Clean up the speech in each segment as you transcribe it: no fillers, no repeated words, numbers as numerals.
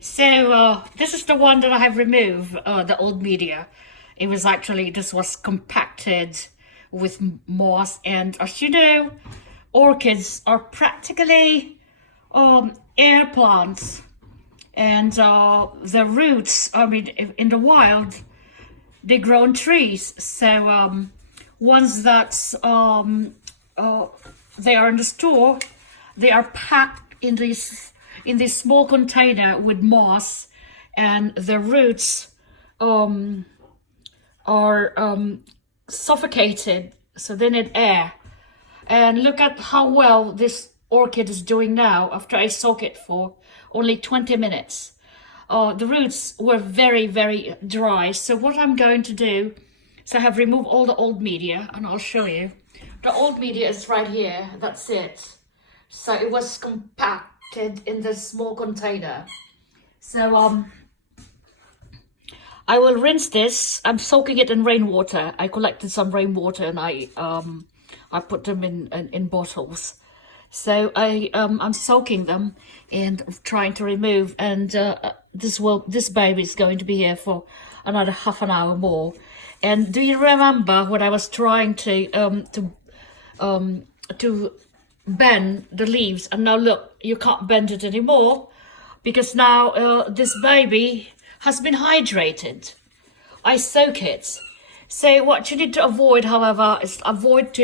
So this is the one that I have removed, the old media. It was actually, this was compacted with moss, and as you know, orchids are practically air plants, and the roots, I mean, in the wild, they grow on trees. So once that they are in the store, they are packed in this small container with moss, and the roots are suffocated, so they need air. And look at how well this orchid is doing now after I soak it for only 20 minutes. The roots were very, very dry. So what I'm going to do is I have removed all the old media, and I'll show you. The old media is right here, that's it. So it was compacted in this small container. So I will rinse this. I'm soaking it in rainwater. I collected some rainwater and I put them in bottles. So I'm soaking them and trying to remove. And this baby is going to be here for another half an hour more. And do you remember when I was trying to bend the leaves? And now look, you can't bend it anymore because now this baby has been hydrated. I soak it. So what you need to avoid, however, is avoid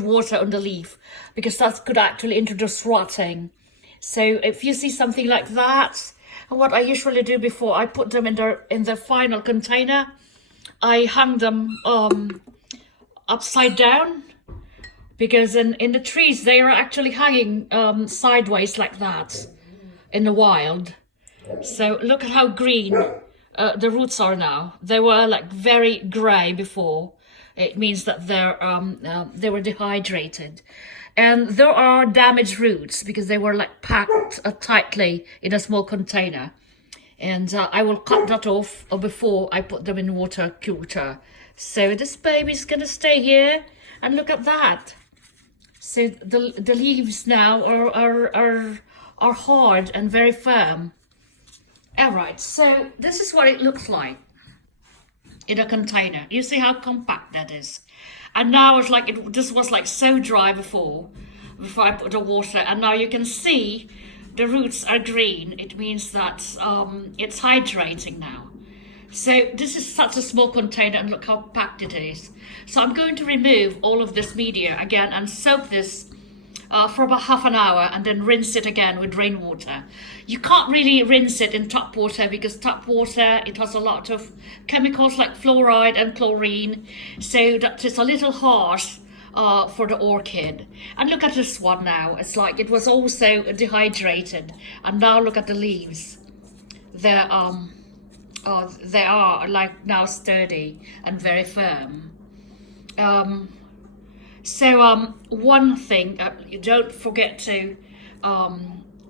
water on the leaf, because that could actually introduce rotting. So if you see something like that, what I usually do before I put them in the final container, I hang them upside down, because in the trees they are actually hanging sideways like that in the wild. So look at how green the roots are now. They were like very grey before. It means that they were dehydrated. And there are damaged roots because they were like packed tightly in a small container. And I will cut that off before I put them in water cooler. So this baby's gonna stay here, and look at that. So the leaves now are hard and very firm. All right, so this is what it looks like in a container. You see how compact that is. And now it's like, this was like so dry before I put the water, and now you can see the roots are green. It means that it's hydrating now. So this is such a small container, and look how packed it is. So I'm going to remove all of this media again and soak this for about half an hour, and then rinse it again with rainwater. You can't really rinse it in tap water because tap water, it has a lot of chemicals like fluoride and chlorine, so that is a little harsh for the orchid. And look at this one now. It's like it was also dehydrated, and now look at the leaves. They are like now sturdy and very firm. So one thing, you don't forget to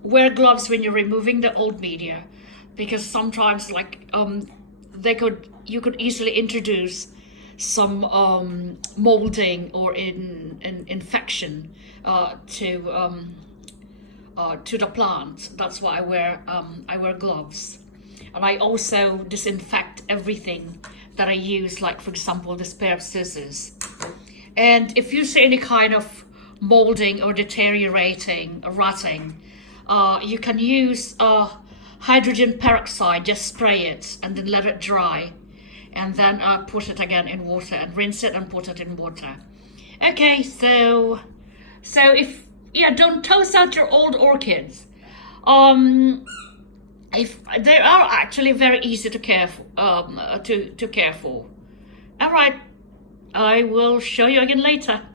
wear gloves when you're removing the old media, because sometimes like you could easily introduce some molding or infection to the plant. That's why I wear gloves. And I also disinfect everything that I use, like for example this pair of scissors. And if you see any kind of molding or deteriorating or rotting, you can use hydrogen peroxide. Just spray it and then let it dry, and then put it again in water and rinse it and put it in water. Okay, so if don't toss out your old orchids. If they are actually very easy to care for, to care for. All right. I will show you again later.